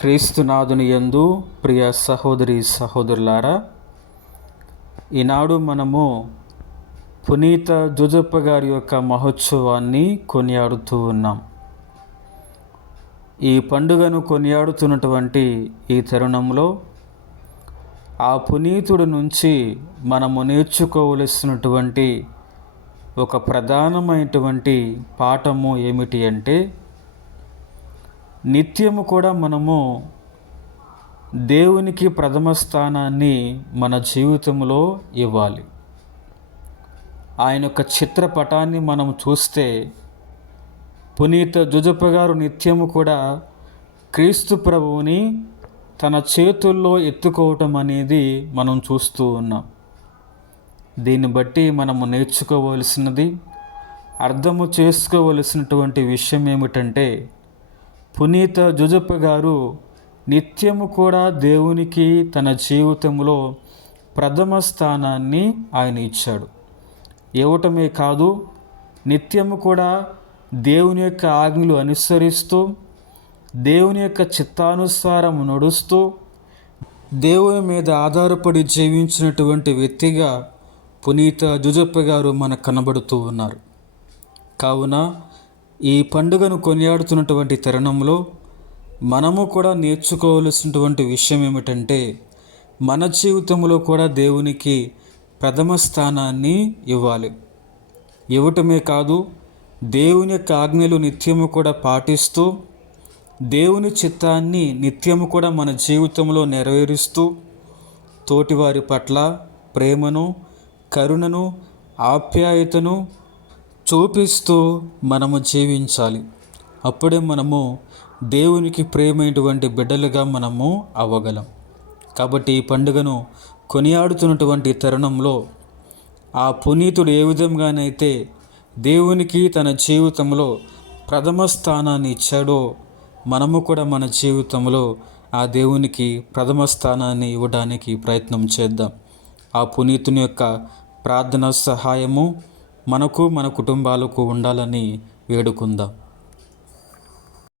క్రీస్తునాథుని యందు ప్రియ సహోదరి సహోదరులారా, ఈనాడు మనము పునీత జోజప్ప గారి యొక్క మహోత్సవాన్ని కొనియాడుతూ ఉన్నాం. ఈ పండుగను కొనియాడుతున్నటువంటి ఈ తరుణంలో ఆ పునీతుడి నుంచి మనము నేర్చుకోవలసినటువంటి ఒక ప్రధానమైనటువంటి పాఠము ఏమిటి అంటే, నిత్యము కూడా మనము దేవునికి ప్రథమ స్థానాన్ని మన జీవితంలో ఇవ్వాలి. ఆయన యొక్క చిత్రపటాన్ని మనం చూస్తే పునీత జోజప్ప గారు నిత్యము కూడా క్రీస్తు ప్రభువుని తన చేతుల్లో ఎత్తుకోవటం అనేది మనం చూస్తూ ఉన్నాం. దీన్ని బట్టి మనము నేర్చుకోవలసినది, అర్థము చేసుకోవలసినటువంటి విషయం ఏమిటంటే, పునీత జోజప్ప గారు నిత్యము కూడా దేవునికి తన జీవితంలో ప్రథమ స్థానాన్ని ఆయన ఇచ్చాడు. ఇవ్వటమే కాదు, నిత్యము కూడా దేవుని యొక్క ఆజ్ఞలు అనుసరిస్తూ, దేవుని యొక్క చిత్తానుసారం నడుస్తూ, దేవుని మీద ఆధారపడి జీవించినటువంటి వ్యక్తిగా పునీత జోజప్ప గారు మనకు కనబడుతూ ఉన్నారు. కావున ఈ పండుగను కొనియాడుతున్నటువంటి తరుణంలో మనము కూడా నేర్చుకోవలసినటువంటి విషయం ఏమిటంటే, మన జీవితంలో కూడా దేవునికి ప్రథమ స్థానాన్ని ఇవ్వాలి. ఇవ్వటమే కాదు, దేవుని యొక్క ఆజ్ఞలు నిత్యము కూడా పాటిస్తూ, దేవుని చిత్తాన్ని నిత్యము కూడా మన జీవితంలో నెరవేరుస్తూ, తోటివారి పట్ల ప్రేమను, కరుణను, ఆప్యాయతను చూపిస్తూ మనము జీవించాలి. అప్పుడే మనము దేవునికి ప్రేమైనటువంటి బిడ్డలుగా మనము అవ్వగలం. కాబట్టి ఈ పండుగను కొనియాడుతున్నటువంటి తరుణంలో ఆ పునీతుడు ఏ విధంగానైతే దేవునికి తన జీవితంలో ప్రథమ స్థానాన్ని ఇచ్చాడో, మనము కూడా మన జీవితంలో ఆ దేవునికి ప్రథమ స్థానాన్ని ఇవ్వడానికి ప్రయత్నం చేద్దాం. ఆ పునీతుని యొక్క ప్రార్థన సహాయము మనకు, మన కుటుంబాలకు ఉండాలని వేడుకుందాం.